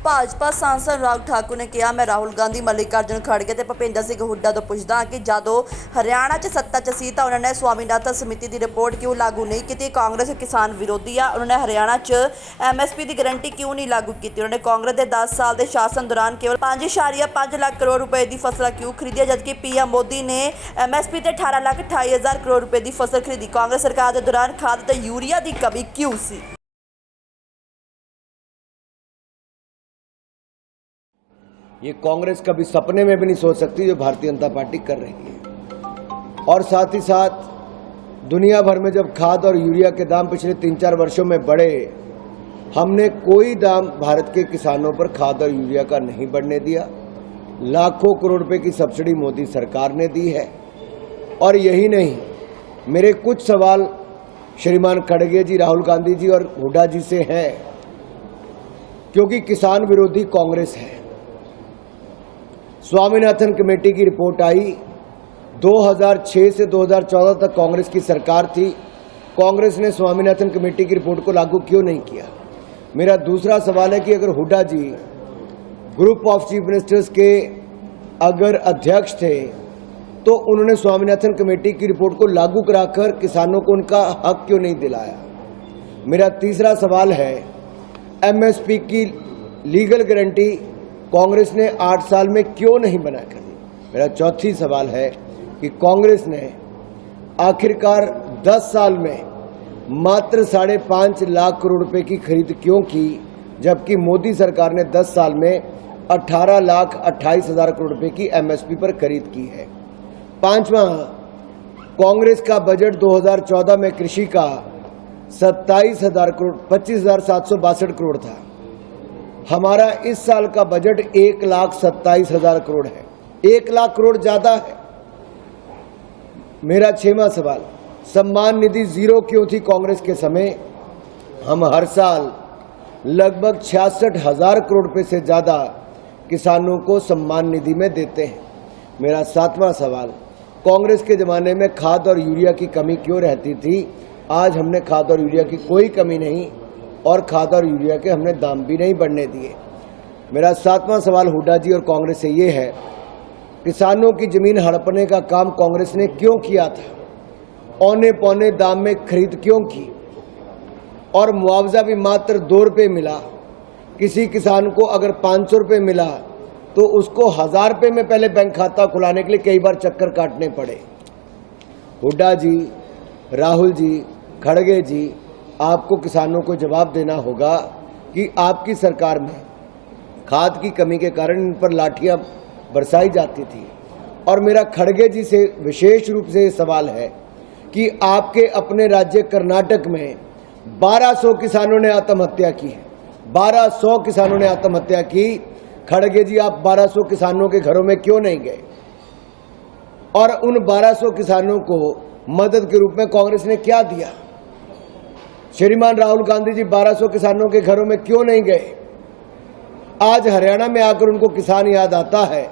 भाजपा सांसद राहुल ठाकुर ने कहा, मैं राहुल गांधी, मल्लिकार्जुन खड़गे ते भुपिंदर सिंह हुड्डा तो पुछदा कि जदों हरियाणा 'च सत्ता 'च सी तां उन्होंने स्वामीनाथन समिति की रिपोर्ट क्यों लागू नहीं की। कांग्रेस किसान विरोधी आ। उन्होंने हरियाणा 'च MSP की गारंटी क्यों नहीं लागू की। उन्होंने कांग्रेस के 10 साल के शासन दौरान केवल 5.5 लाख करोड़ रुपए की फसल क्यों खरीदी, जबकि PM मोदी ने MSP ते 18,28,000 करोड़ रुपए की फसल खरीदी। कांग्रेस सरकार के दौरान खाद ते यूरिया की कमी क्यों सी। ये कांग्रेस कभी सपने में भी नहीं सोच सकती जो भारतीय जनता पार्टी कर रही है। और साथ ही साथ दुनिया भर में जब खाद और यूरिया के दाम पिछले 3-4 वर्षों में बढ़े, हमने कोई दाम भारत के किसानों पर खाद और यूरिया का नहीं बढ़ने दिया। लाखों करोड़ रुपए की सब्सिडी मोदी सरकार ने दी है। और यही नहीं, मेरे कुछ सवाल श्रीमान खड़गे जी, राहुल गांधी जी और हुड्डा जी से हैं, क्योंकि किसान विरोधी कांग्रेस है। स्वामीनाथन कमेटी की रिपोर्ट आई, 2006 से 2014 तक कांग्रेस की सरकार थी। कांग्रेस ने स्वामीनाथन कमेटी की रिपोर्ट को लागू क्यों नहीं किया। मेरा दूसरा सवाल है कि अगर हुड्डा जी ग्रुप ऑफ चीफ मिनिस्टर्स के अगर अध्यक्ष थे तो उन्होंने स्वामीनाथन कमेटी की रिपोर्ट को लागू कराकर किसानों को उनका हक क्यों नहीं दिलाया। मेरा तीसरा सवाल है, MSP की लीगल गारंटी कांग्रेस ने 8 साल में क्यों नहीं बना कर दी। मेरा चौथी सवाल है कि कांग्रेस ने आखिरकार 10 साल में मात्र 5.5 लाख करोड़ रुपए की खरीद क्यों की, जबकि मोदी सरकार ने 10 साल में 18,28,000 करोड़ रुपए की MSP पर खरीद की है। पांचवा, कांग्रेस का बजट 2014 में कृषि का 27,000 करोड़ 25,762 करोड़ था। हमारा इस साल का बजट 1,27,000 करोड़ है, 1 लाख करोड़ ज्यादा है। मेरा 6वां सवाल, सम्मान निधि जीरो क्यों थी कांग्रेस के समय। हम हर साल लगभग 66,000 करोड़ रुपए से ज्यादा किसानों को सम्मान निधि में देते हैं। मेरा 7वां सवाल, कांग्रेस के जमाने में खाद और यूरिया की कमी क्यों रहती थी। आज हमने खाद और यूरिया की कोई कमी नहीं और खाद और यूरिया के हमने दाम भी नहीं बढ़ने दिए। मेरा 7वां सवाल हुड्डा जी और कांग्रेस से ये है, किसानों की जमीन हड़पने का काम कांग्रेस ने क्यों किया था, औने पौने दाम में खरीद क्यों की और मुआवजा भी मात्र 2 रुपये मिला। किसी किसान को अगर 500 रुपये मिला तो उसको 1000 रुपये में पहले बैंक खाता खुलाने के लिए कई बार चक्कर काटने पड़े। हुड्डा जी, राहुल जी, खड़गे जी, आपको किसानों को जवाब देना होगा कि आपकी सरकार में खाद की कमी के कारण इन पर लाठियां बरसाई जाती थी। और मेरा खड़गे जी से विशेष रूप से ये सवाल है कि आपके अपने राज्य कर्नाटक में 1200 किसानों ने आत्महत्या की है। 1200 किसानों ने आत्महत्या की। खड़गे जी, आप 1200 किसानों के घरों में क्यों नहीं गए और उन 1200 किसानों को मदद के रूप में कांग्रेस ने क्या दिया। श्रीमान राहुल गांधी जी 1200 किसानों के घरों में क्यों नहीं गए। आज हरियाणा में आकर उनको किसान याद आता है,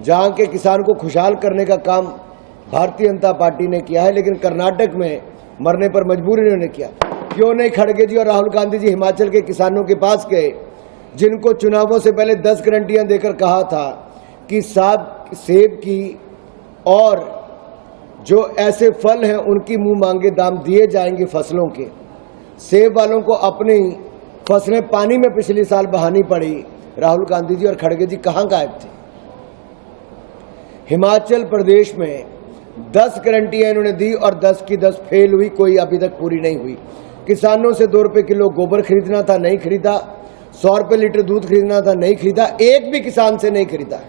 जहां के किसान को खुशहाल करने का काम भारतीय जनता पार्टी ने किया है, लेकिन कर्नाटक में मरने पर मजबूर इन्होंने किया। क्यों नहीं खड़गे जी और राहुल गांधी जी हिमाचल के किसानों के पास गए, जिनको चुनावों से पहले 10 गारंटियां देकर कहा था कि सेब की और जो ऐसे फल हैं उनकी मुंह मांगे दाम दिए जाएंगे फसलों के। सेब वालों को अपनी फसलें पानी में पिछले साल बहानी पड़ी। राहुल गांधी जी और खड़गे जी कहां गायब थे। हिमाचल प्रदेश में 10 गारंटियां इन्होंने दी और 10 की 10 फेल हुई, कोई अभी तक पूरी नहीं हुई। किसानों से 2 रुपए किलो गोबर खरीदना था, नहीं खरीदा। 100 रुपए लीटर दूध खरीदना था, नहीं खरीदा। एक भी किसान से नहीं खरीदा,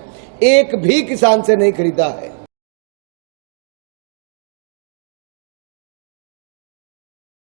एक भी किसान से नहीं खरीदा है।